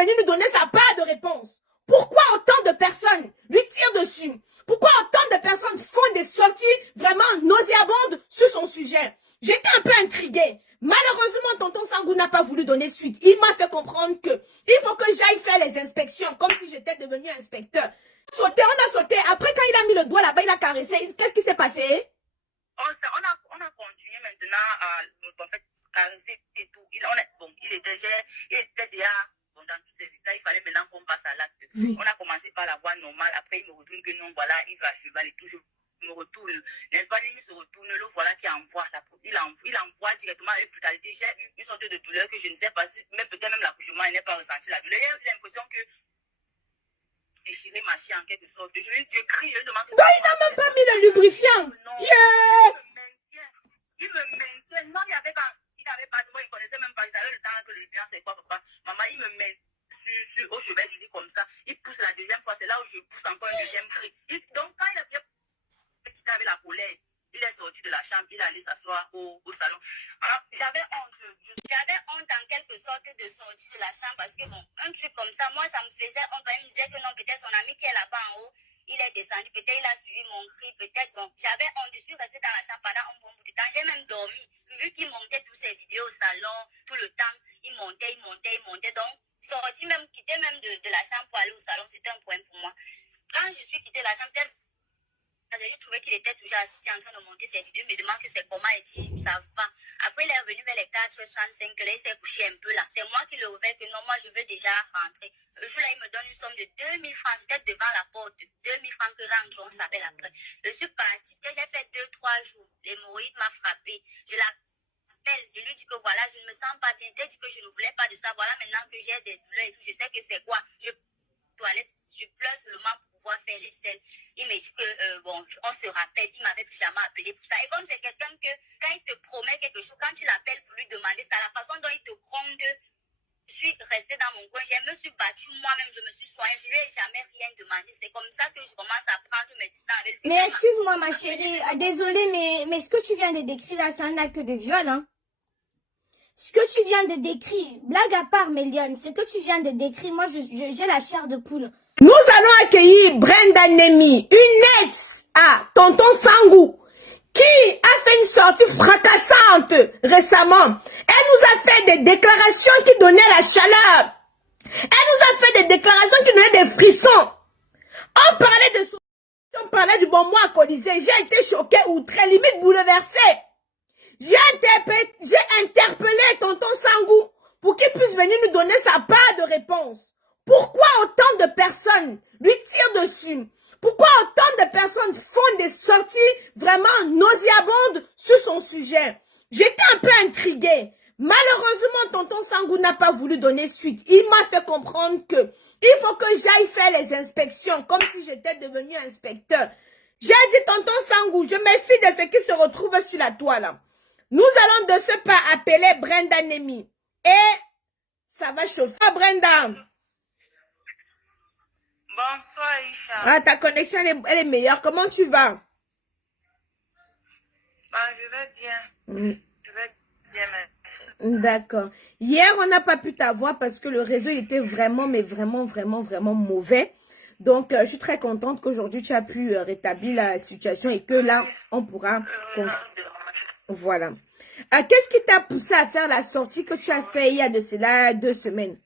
venir nous donner sa part de réponse. Pourquoi autant de personnes lui tirent dessus? Pourquoi autant de personnes font des sorties vraiment nauséabondes sur son sujet? J'étais un peu intriguée. Malheureusement, tonton Sangou n'a pas voulu donner suite. Il m'a fait comprendre que il faut que j'aille faire les inspections, comme si j'étais devenu inspecteur. On a sauté. Après, quand il a mis le doigt là-bas, il a caressé. Qu'est-ce qui s'est passé? On a continué maintenant à en fait, caresser et tout. Il était déjà dans tous ses états. Il fallait maintenant qu'on passe à l'acte. Oui. On a commencé par la voie normale. Après, il me retourne que non, voilà, il va à cheval et tout. Je me retourne. N'est-ce pas, il se retourne. Le voilà qui envoie. Il envoie directement avec brutalité. J'ai eu une sorte de douleur que je ne sais pas si, même peut-être même l'accouchement, il n'est pas ressenti la douleur. J'ai l'impression que déchirer ma chienne en quelque sorte. Je crie, je demande. Donc, il n'a même pas mis le lubrifiant. Non. Yeah. Il me maintient. Non, il n'avait pas, il ne connaissait même pas. Il savait le temps que le lubrifiant, c'est quoi, papa. Maman, il me met au chevet du lit comme ça. Il pousse la deuxième fois. C'est là où je pousse encore un deuxième cri. Donc, quand il a bien quitté avec la colère, il est sorti de la chambre, il est allé s'asseoir au salon. Alors, j'avais honte. J'avais honte en quelque sorte de sortir de la chambre parce que, bon, un truc comme ça, moi, ça me faisait honte. Il me disait que non, peut-être son ami qui est là-bas en haut, il est descendu, peut-être il a suivi mon cri, peut-être, bon, j'avais honte. Je suis restée dans la chambre pendant un bon bout de temps. J'ai même dormi. Vu qu'il montait tous ses vidéos au salon, tout le temps, il montait. Donc, sortir même, quitter même de la chambre pour aller au salon, c'était un problème pour moi. Quand je suis quittée de la chambre, j'ai trouvé qu'il était toujours assis en train de monter ses vidéos. Il me demande que c'est comment et dit ça va. Après, il est revenu vers les 4h35, là, il s'est couché un peu là. C'est moi qui le réveille que non, moi je veux déjà rentrer. Le jour là, il me donne une somme de 2000 francs. C'était devant la porte. 2000 francs que rentre, on s'appelle après. Je suis partie. J'ai fait 2-3 jours. L'hémorroïde m'a frappé. Je l'appelle. Je lui dis que voilà, je ne me sens pas bien. Je dit que je ne voulais pas de ça. Voilà, maintenant que j'ai des douleurs et tout, je sais que c'est quoi. Je pleure seulement pour pouvoir faire les selles. Il me dit que, bon, on se rappelle, il m'avait plus jamais appelé pour ça. Et comme c'est quelqu'un que, quand il te promet quelque chose, quand tu l'appelles pour lui demander ça, la façon dont il te gronde, je suis restée dans mon coin, je me suis battue moi-même, je me suis soignée, je lui ai jamais rien demandé. C'est comme ça que je commence à prendre mes distances avec lui. Mais excuse-moi, ma chérie, désolée, mais ce que tu viens de décrire là, c'est un acte de viol, hein. Ce que tu viens de décrire, blague à part, Méliane, ce que tu viens de décrire, moi, j'ai la chair de poule. Nous allons accueillir Brenda Nemi, une ex à tonton Sangou, qui a fait une sortie fracassante récemment. Elle nous a fait des déclarations qui donnaient la chaleur. Elle nous a fait des déclarations qui donnaient des frissons. On parlait de son... On parlait du bonbon à Colisée. J'ai été choquée, outrée, limite bouleversée. J'ai interpellé tonton Sangou pour qu'il puisse venir nous donner sa part de réponse. Pourquoi autant de personnes lui tirent dessus? Pourquoi autant de personnes font des sorties vraiment nauséabondes sur son sujet? J'étais un peu intriguée. Malheureusement, tonton Sangou n'a pas voulu donner suite. Il m'a fait comprendre que il faut que j'aille faire les inspections, comme si j'étais devenu inspecteur. J'ai dit, tonton Sangou, je méfie de ce qui se retrouve sur la toile. Nous allons de ce pas appeler Brenda Nemi. Et ça va chauffer. Brenda. Bonsoir, Isha. Ah, ta connexion, elle est meilleure. Comment tu vas? Je vais bien. Je vais bien, merci. D'accord. Hier, on n'a pas pu t'avoir parce que le réseau était vraiment, mais vraiment, vraiment, vraiment mauvais. Donc, je suis très contente qu'aujourd'hui, tu as pu rétablir la situation et que là, on pourra... Voilà. Qu'est-ce qui t'a poussé à faire la sortie que tu as fait il y a de cela 2 semaines?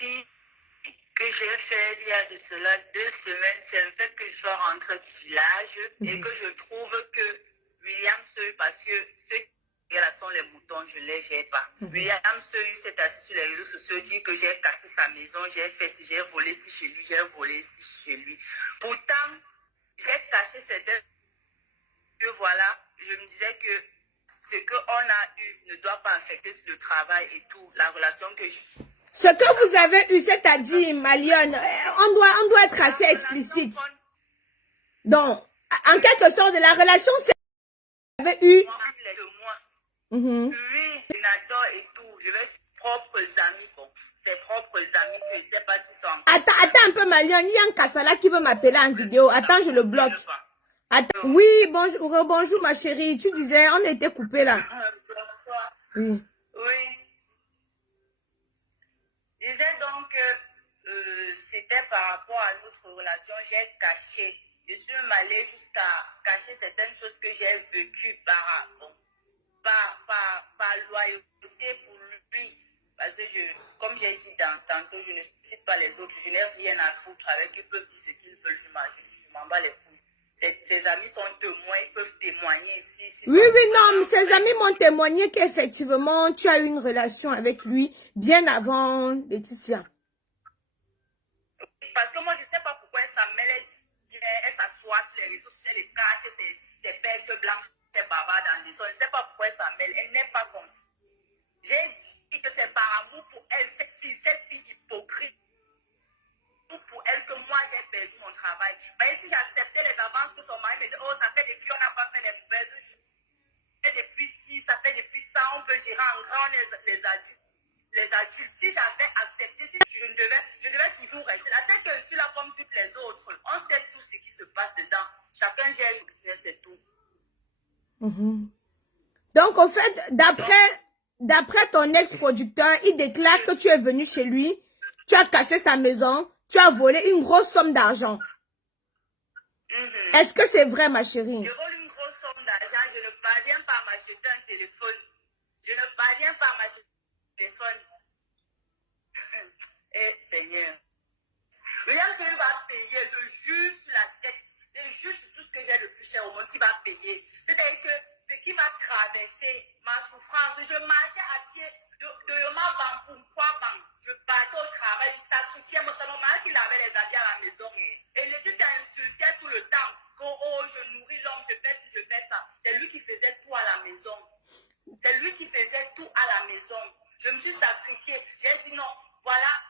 Que j'ai fait il y a de cela 2 semaines, c'est le fait que je sois rentrée du village et que je trouve que William Seuil, parce que ceux qui sont les moutons, je ne les gère pas. William Seuil s'est assis sur les réseaux sociaux, dit que j'ai cassé sa maison, j'ai fait ci, j'ai volé ci chez lui, j'ai volé ci chez lui. Pourtant, j'ai caché certains que voilà, je me disais que ce qu'on a eu ne doit pas affecter sur le travail et tout, la relation que j'ai. Ce que vous avez eu, c'est-à-dire, Malione, on doit être assez explicite. Donc, en quelque sorte, de la relation, c'est que vous avez eu... Lui, sénateur et tout, je vais ses propres amis, bon, ses propres amis, je ne sais pas si sont... Attends un peu, Malione, il y a un Kassala qui veut m'appeler en vidéo. Attends, je le bloque. Attends. Oui, bonjour, ma chérie. Tu disais, on était coupé là. Bonsoir. Oui. Oui. Je disais donc que c'était par rapport à notre relation, j'ai caché. Je suis même allée jusqu'à cacher certaines choses que j'ai vécues par loyauté pour lui. Parce que, comme j'ai dit tantôt, je ne cite pas les autres, je n'ai rien à foutre avec eux, ils peuvent dire ce qu'ils veulent, je m'en bats les couilles. Ses amis sont témoins, ils peuvent témoigner ici. Oui, non, mais ses amis m'ont témoigné qu'effectivement, tu as eu une relation avec lui bien avant Laetitia. Parce que moi, je ne sais pas pourquoi elle s'amène, elle s'assoit sur les réseaux sociaux, les cartes, ses bêtes blanches, ses bavards dans les sons. Je ne sais pas pourquoi elle s'amène, elle n'est pas comme ça. J'ai dit que c'est par amour pour elle, cette fille hypocrite. Pour elle que moi j'ai perdu mon travail. Mais si j'acceptais les avances que son mari me dit, oh, ça fait depuis, on n'a pas fait les mauvaises choses. Depuis ci, ça fait depuis ça, on peut gérer en grand les adultes. Les adultes, si j'avais accepté, si je devais toujours rester là. C'est que je suis là comme toutes les autres. On sait tout ce qui se passe dedans. Chacun gère le business, c'est tout. Donc, au fait, d'après ton ex-producteur, il déclare que tu es venu chez lui, tu as cassé sa maison, tu as volé une grosse somme d'argent. Est-ce que c'est vrai, ma chérie? Je vole une grosse somme d'argent, je ne parviens pas à m'acheter un téléphone. Je ne parviens pas à m'acheter un téléphone. Eh, Seigneur. Regarde, je va payer, je juge sur la tête. Je juge sur tout ce que j'ai le plus cher au monde qui va payer. C'est-à-dire que ce qui va traverser ma souffrance, je marchais à pied de ma banque pour quoi banque. Je partais au travail, je sacrifiais mon salon, mal qu'il avait les habits à la maison. Et le Dieu s'insultait tout le temps. Que, oh, je nourris l'homme, je fais ci, je fais ça. C'est lui qui faisait tout à la maison. C'est lui qui faisait tout à la maison. Je me suis sacrifiée. J'ai dit non, voilà.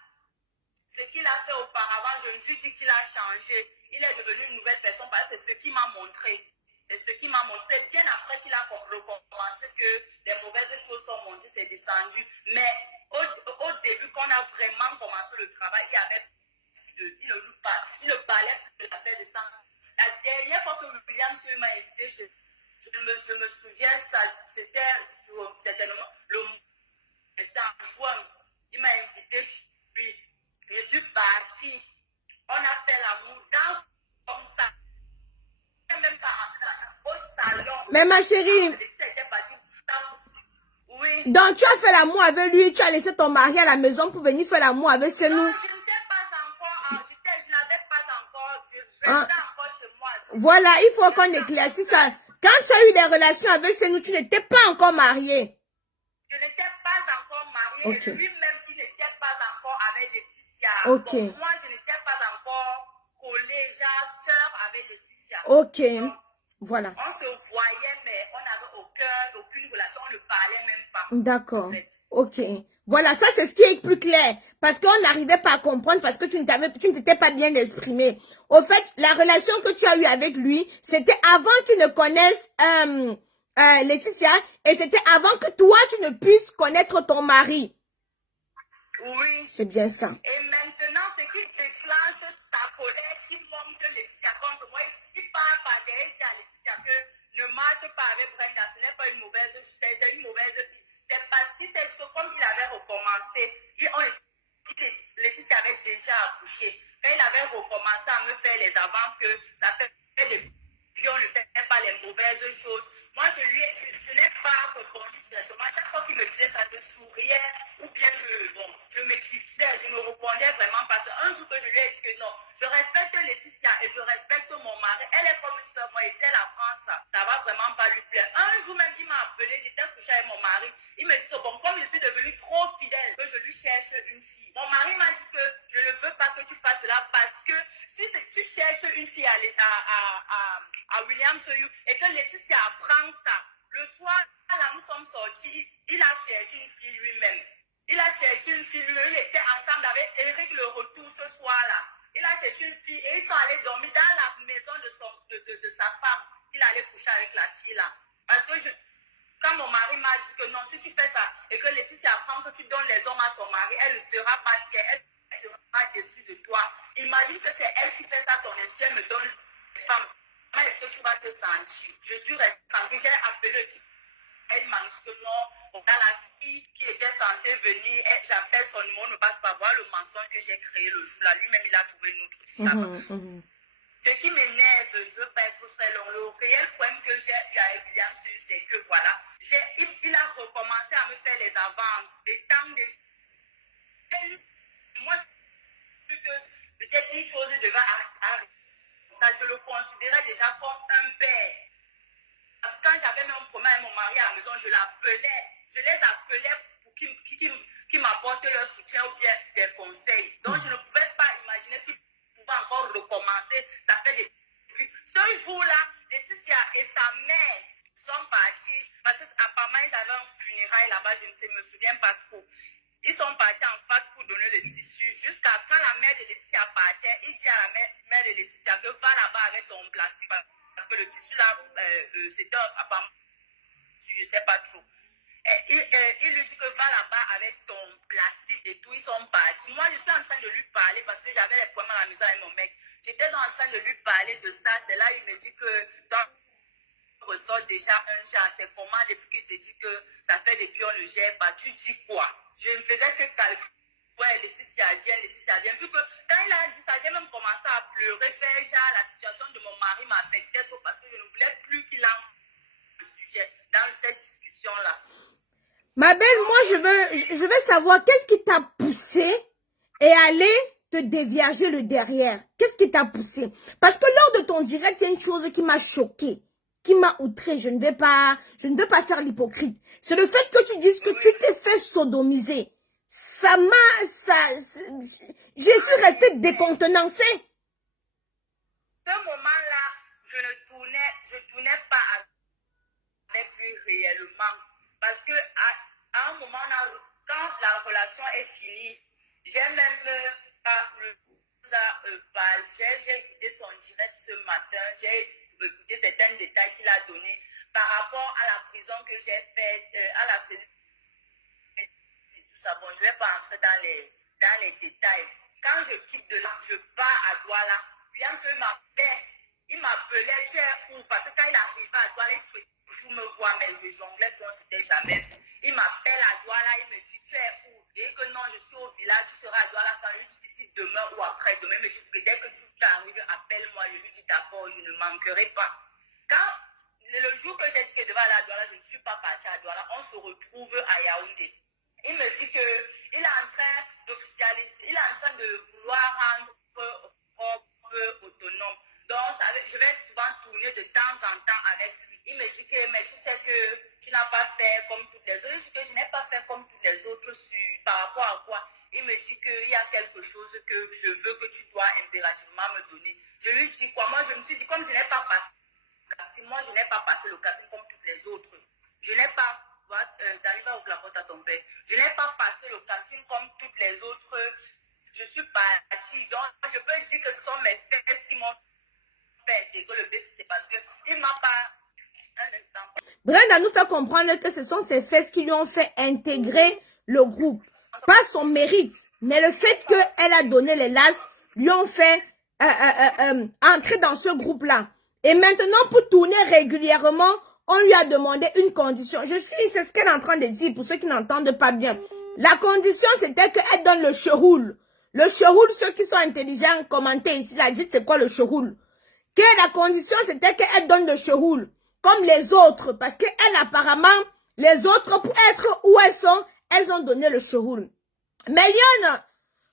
Ce qu'il a fait auparavant, je me suis dit qu'il a changé. Il est devenu une nouvelle personne parce que c'est ce qu'il m'a montré. C'est ce qui m'a montré. C'est bien après qu'il a recommencé que les mauvaises choses sont montées, c'est descendu. Mais au début, quand on a vraiment commencé le travail, il ne parlait plus de l'affaire de sang. La dernière fois que William m'a invité, je me souviens, c'était certainement en juin. Il m'a invité chez lui. Je suis partie. On a fait l'amour dans comme ça. Même pas rentrer dans la chambre, au salon. Mais ma chérie. Oui. Donc tu as fait l'amour avec lui, tu as laissé ton mari à la maison pour venir faire l'amour avec Senou. Non, je n'étais pas encore, je n'avais pas encore, je restais encore chez moi. Voilà, il faut qu'on éclaircisse ça. Quand tu as eu des relations avec Senou, tu n'étais pas encore mariée. Je n'étais pas encore mariée. Okay. Et lui-même, il n'était pas encore avec Laetitia. Ok. Donc, moi, je n'étais pas encore collée, genre sœur avec Laetitia. Ok. Donc, voilà. on se voyait, mais on n'avait aucune relation, on ne parlait même pas. D'accord. En fait. Ok. Voilà, ça c'est ce qui est plus clair. Parce qu'on n'arrivait pas à comprendre parce que tu ne t'étais pas bien exprimé. Au fait, la relation que tu as eue avec lui, c'était avant qu'il ne connaisse Laetitia et c'était avant que toi tu ne puisses connaître ton mari. Oui. C'est bien ça. Et maintenant, ce qui déclenche sa colère, qui monte Laetitia contre moi, il parle par derrière à Laetitia que ne marche pas avec Brenda, ce n'est pas une mauvaise, c'est une mauvaise fille. C'est parce qu'il sait que comme il avait recommencé, Laetitia avait déjà accouché. Quand il avait recommencé à me faire les avances que ça fait des puis on ne fait pas les mauvaises choses. Moi, je n'ai pas répondu directement. À chaque fois qu'il me disait ça, je souriais ou bien je m'éclipsais, je me répondais vraiment parce qu'un jour que je lui ai dit que non, je respecte Laetitia et je respecte mon mari. Elle est comme une soeur, moi, et si elle apprend ça, ça va vraiment pas lui plaire. Un jour même, il m'a appelé, j'étais couchée avec mon mari. Il me dit que bon, comme je suis devenue trop fidèle, que je lui cherche une fille. Mon mari m'a dit que je ne veux pas que tu fasses cela parce que si tu cherches une fille à William Soyou et que Laetitia apprend ça, le soir, là, nous sommes sortis, il a cherché une fille lui-même. Il a cherché une fille lui-même, il était ensemble avec Eric Le Retour ce soir-là. Il a cherché une fille et ils sont allés dormir dans la maison de sa femme. Il allait coucher avec la fille là. Parce que quand mon mari m'a dit que non, si tu fais ça et que Laetitia apprend que tu donnes les hommes à son mari, elle ne sera pas fière, elle ne sera pas déçue de toi. Imagine que c'est elle qui fait ça, ton insu, elle me donne les femmes. Comment est-ce que tu vas te sentir? Je suis restée tranquille, j'ai appelé l'équipe. il m'a dit que non, la fille qui était censée venir, j'appelle son numéro, ne passe pas voir le mensonge que j'ai créé le jour là. Lui-même, il a trouvé une autre fille. Ce qui m'énerve, je ne veux pas être très long. Le réel problème que j'ai eu avec William, c'est que voilà, il a recommencé à me faire les avances. Et tant que moi, je que peut-être une chose devait arriver. Ça, je le considérais déjà comme un père. Parce que quand j'avais même un problème avec mon mari à la maison, je les appelais pour qu'ils m'apportent leur soutien ou bien des conseils. Donc, je ne pouvais pas imaginer qu'ils pouvaient encore recommencer. Ça fait depuis. Ce jour-là, Laetitia et sa mère sont partis, parce qu'apparemment, ils avaient un funérail là-bas, je ne me souviens pas trop. Ils sont partis en face pour donner le tissu. Jusqu'à quand la mère de Laetitia partait, il dit à la mère de Laetitia que va là-bas avec ton plastique. Parce que le tissu là, c'était apparemment, je ne sais pas trop. Il lui dit que va là-bas avec ton plastique et tout. Ils sont partis. Moi, je suis en train de lui parler parce que j'avais les problèmes à la maison avec mon mec. J'étais en train de lui parler de ça. C'est là il me dit que ressort déjà un chat. C'est comment depuis qu'il te dit que ça fait depuis on ne gère pas. Tu dis quoi? Je ne faisais que calculer. Ouais, Laetitia vient. Vu que quand il a dit ça, j'ai même commencé à pleurer, faire genre la situation de mon mari m'affectait trop parce que je ne voulais plus qu'il lance le sujet dans cette discussion-là. Ma belle, moi je veux savoir qu'est-ce qui t'a poussé et aller te dévierger le derrière. Qu'est-ce qui t'a poussé? Parce que lors de ton direct, il y a une chose qui m'a choquée, qui m'a outré. Je ne vais pas faire l'hypocrite. C'est le fait que tu dises que tu t'es fait sodomiser. Je suis restée décontenancée. Ce moment-là, je tournais pas avec lui réellement. Parce que à un moment, quand la relation est finie, j'ai même j'ai écouté son direct ce matin, j'ai écouté certains détails qu'il a donnés par rapport à la prison que j'ai faite, à la cellule. Ça, bon, je ne vais pas entrer dans les détails. Quand je quitte de là, je pars à Douala. William il m'appelait, tu es où? Parce que quand il arrivait à Douala, il souhaitait toujours me voir, mais je jonglais, donc c'était jamais. Il m'appelle à Douala, il me dit, tu es où? Et que non, je suis au village, tu seras à Douala. Quand je lui dis d'ici demain ou après-demain, il me dit, dès que tu arrives, appelle-moi. Je lui dis, d'accord, je ne manquerai pas. Quand le jour que j'ai dit que je devais aller à Douala, je ne suis pas partie à Douala, on se retrouve à Yaoundé. Il me dit qu'il est en train d'officialiser, il est en train de vouloir rendre propre autonome. Donc, je vais souvent tourner de temps en temps avec lui. Il me dit que, mais tu sais que tu n'as pas fait comme toutes les autres. Je dis que je n'ai pas fait comme toutes les autres par rapport à quoi. Il me dit qu'il y a quelque chose que je veux que tu dois impérativement me donner. Je lui dis quoi? Moi, je me suis dit, comme je n'ai pas passé le casting, moi, je n'ai pas passé le casting comme toutes les autres. Je n'ai pas... Dali va ouvrir la porte à ton père. Je n'ai pas passé le casting comme toutes les autres. Je suis partie. Donc, je peux dire que ce sont mes fesses qui m'ont fait intégrer le BC. C'est parce qu'il ne m'a pas... Un instant. Brenda nous fait comprendre que ce sont ses fesses qui lui ont fait intégrer le groupe. Pas son mérite, mais le fait qu'elle a donné les lasses lui ont fait entrer dans ce groupe-là. Et maintenant, pour tourner régulièrement, on lui a demandé une condition. C'est ce qu'elle est en train de dire pour ceux qui n'entendent pas bien. La condition, c'était qu'elle donne le cheroul. Le cheroul, ceux qui sont intelligents, commentez ici, la dites c'est quoi le cheroul. Que la condition, c'était qu'elle donne le cheroul. Comme les autres. Parce qu'elle, apparemment, les autres, pour être où elles ont donné le cheroul. Mais Lyon,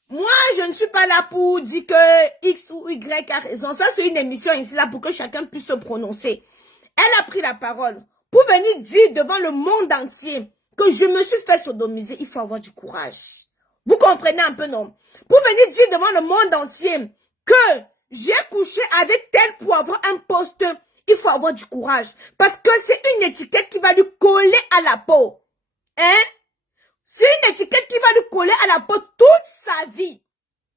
moi, je ne suis pas là pour dire que X ou Y a raison. Ça, c'est une émission ici, là, pour que chacun puisse se prononcer. Elle a pris la parole pour venir dire devant le monde entier que je me suis fait sodomiser. Il faut avoir du courage. Vous comprenez un peu, non? Pour venir dire devant le monde entier que j'ai couché avec tel pour avoir un poste, il faut avoir du courage. Parce que c'est une étiquette qui va lui coller à la peau. Hein? C'est une étiquette qui va lui coller à la peau toute sa vie.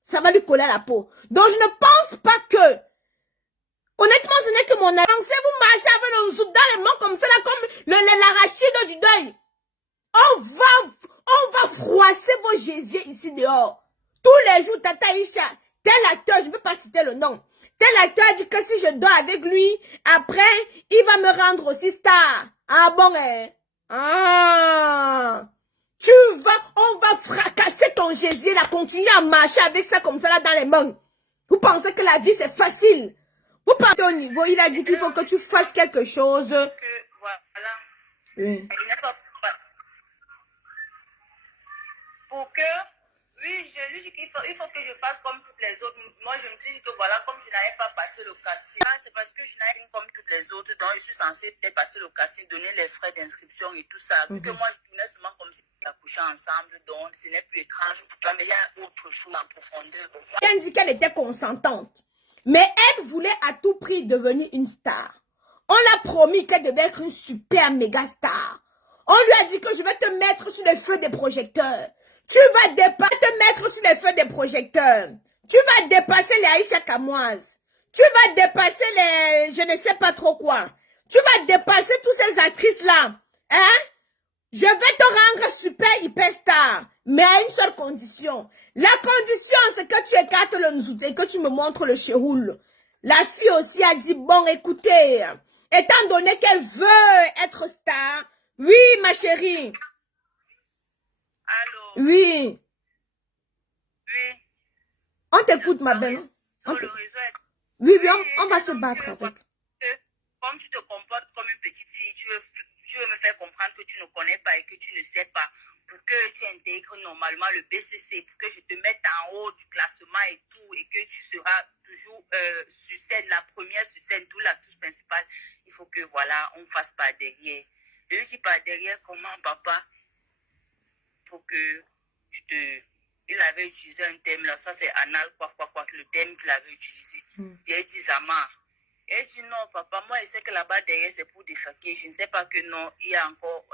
Ça va lui coller à la peau. Donc je ne pense pas que... Honnêtement, ce n'est que mon avancée. Vous marchez avec le zouk dans les mains comme ça, là, comme l'arachide du deuil. On va froisser vos gésiers ici dehors. Tous les jours, Tata Isha, tel acteur, je ne peux pas citer le nom. Tel acteur dit que si je dors avec lui, après, il va me rendre aussi star. Ah bon, hein? Ah! On va fracasser ton gésier là, continuer à marcher avec ça comme ça là dans les mains. Vous pensez que la vie c'est facile? Vous pensez au niveau, il a dit qu'il faut que tu fasses quelque chose. Que, voilà. Oui. Il n'est pas... Pour que, oui, je lui dis qu'il faut que je fasse comme toutes les autres. Moi, je me suis dit que voilà, comme je n'avais pas passé le casting, c'est parce que je n'avais pas comme toutes les autres, donc je suis censée peut-être passer le casting, donner les frais d'inscription et tout ça. Vu que moi, je tournais seulement comme si on accouchait ensemble, donc ce n'est plus étrange pour toi, mais il y a autre chose en profondeur. Elle dit qu'elle était consentante, mais elle voulait à tout prix devenir une star. On l'a promis qu'elle devait être une super méga star. On lui a dit que je vais te mettre sur les feux des projecteurs. Tu vas te mettre sur les feux des projecteurs. Tu vas dépasser les Aïcha Kamoise. Tu vas dépasser les... je ne sais pas trop quoi. Tu vas dépasser toutes ces actrices-là. Hein? Je vais te rendre super hyper star. Mais à une seule condition. La condition, c'est que tu écartes le nzout et que tu me montres le chéroul. La fille aussi a dit, bon, écoutez, étant donné qu'elle veut être star, oui, ma chérie. Allô? Oui. Oui. On t'écoute, ma belle. Sur le réseau. Oui, oui, on va se battre avec. Comme tu te comportes comme une petite fille, tu veux me faire comprendre que tu ne connais pas et que tu ne sais pas, pour que tu intègres normalement le BCC, pour que je te mette en haut du classement et tout, et que tu seras toujours sur scène, la première sur scène, tout l'actrice principale. Il faut que, voilà, on ne fasse pas derrière. Je lui dis pas derrière, comment, papa? Il faut que je te... Il avait utilisé un thème là, ça c'est anal, quoi, le thème qu'il avait utilisé. J'ai dit, Zama. Elle dit non, papa, moi je sais que là-bas derrière c'est pour défaquer. Je ne sais pas que non, il y a encore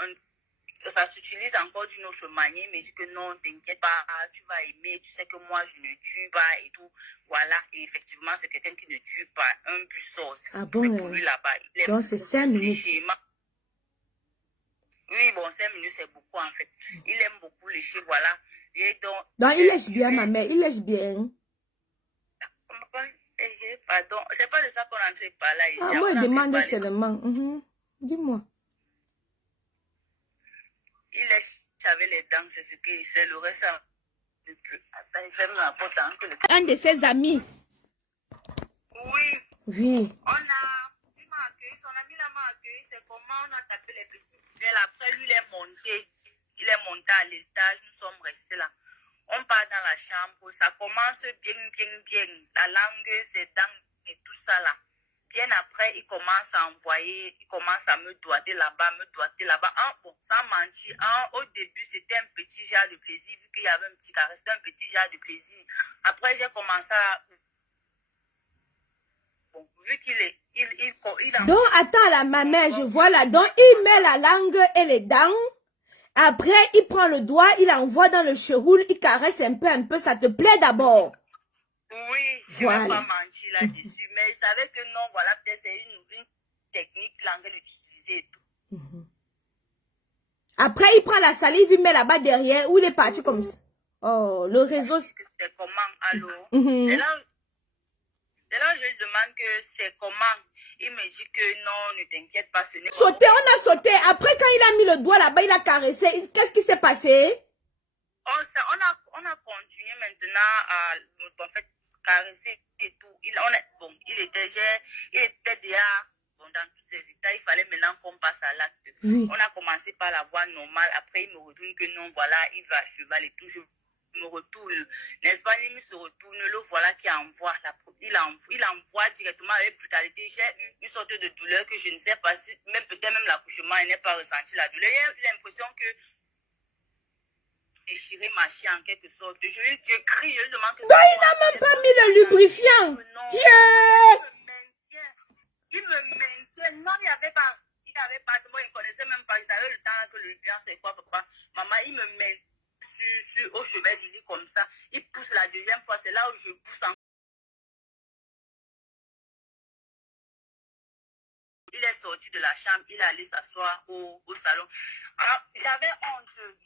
ça s'utilise encore d'une autre manière, mais je dis que non, t'inquiète pas, tu vas aimer, tu sais que moi je ne tue pas et tout. Voilà, et effectivement, c'est quelqu'un qui ne tue pas. Un but sort. Ah bon, c'est pour lui là-bas. donc c'est 5 minutes. Oui, bon, 5 minutes c'est beaucoup en fait. Il aime beaucoup lécher, voilà. Et donc il lèche bien, ma mère, il lèche bien. Pardon, c'est pas de ça qu'on est en train de parler ici. Ah, moi, il demande seulement. Dis-moi. Il lèche avec les dents, c'est ce qu'il sait. Le reste, attends, il ferme la porte. Un de ses amis. Oui. Oui. Il m'a accueilli, son ami là m'a accueilli. C'est comment on a tapé les petites ailes. Après, lui, il est monté. Il est monté à l'étage. Nous sommes restés là. On part dans la chambre, ça commence bien. La langue, ses dents et tout ça là. Bien après, il commence à envoyer, il commence à me doigter là-bas. Bon, sans mentir, au début, c'était un petit genre de plaisir, vu qu'il y avait un petit carré, c'était un petit genre de plaisir. Après, j'ai commencé à... Bon, vu qu'il est... Donc, attends là, ma mère, je vois là. Donc, il met la langue et les dents. Après, il prend le doigt, il envoie dans le cheroul, il caresse un peu, ça te plaît d'abord? Oui, je voilà. ne vais pas mentir là-dessus, mais je savais que non, voilà, peut-être c'est une technique langue d'utiliser et tout. Après, il prend la salive, il met là-bas derrière, où il est parti comme ça. Oh, le réseau... C'est comment, allô? C'est là je lui demande que c'est comment. Il me dit que non, ne t'inquiète pas, ce n'est pas... Sauté, on a sauté. Après, quand il a mis le doigt là-bas, il a caressé. Qu'est-ce qui s'est passé? On a continué maintenant à, en fait, caresser et tout. Il était déjà dans tous ses états. Il fallait maintenant qu'on passe à l'acte. Oui. On a commencé par la voie normale. Après, il me retourne que non, voilà, il va à cheval et tout. Je me retourne, n'est-ce pas? Nimi se retourne, le voilà qui envoie, il envoie directement avec brutalité. J'ai une sorte de douleur que je ne sais pas si, peut-être même l'accouchement, il n'est pas ressenti la douleur. J'ai l'impression que déchirer ma chienne en quelque sorte. Je crie, je demande que... Donc, il n'a même pas mis le lubrifiant. Non. Yeah. Il me maintient. Non, il n'avait pas. Moi, il ne connaissait même pas. Il savait le temps que le lubrifiant, c'est quoi, papa? Maman, il me maintient au chevet du lit comme ça. Il pousse la deuxième fois. C'est là où je pousse encore. Il est sorti de la chambre. Il est allé s'asseoir au salon. Alors, j'avais honte.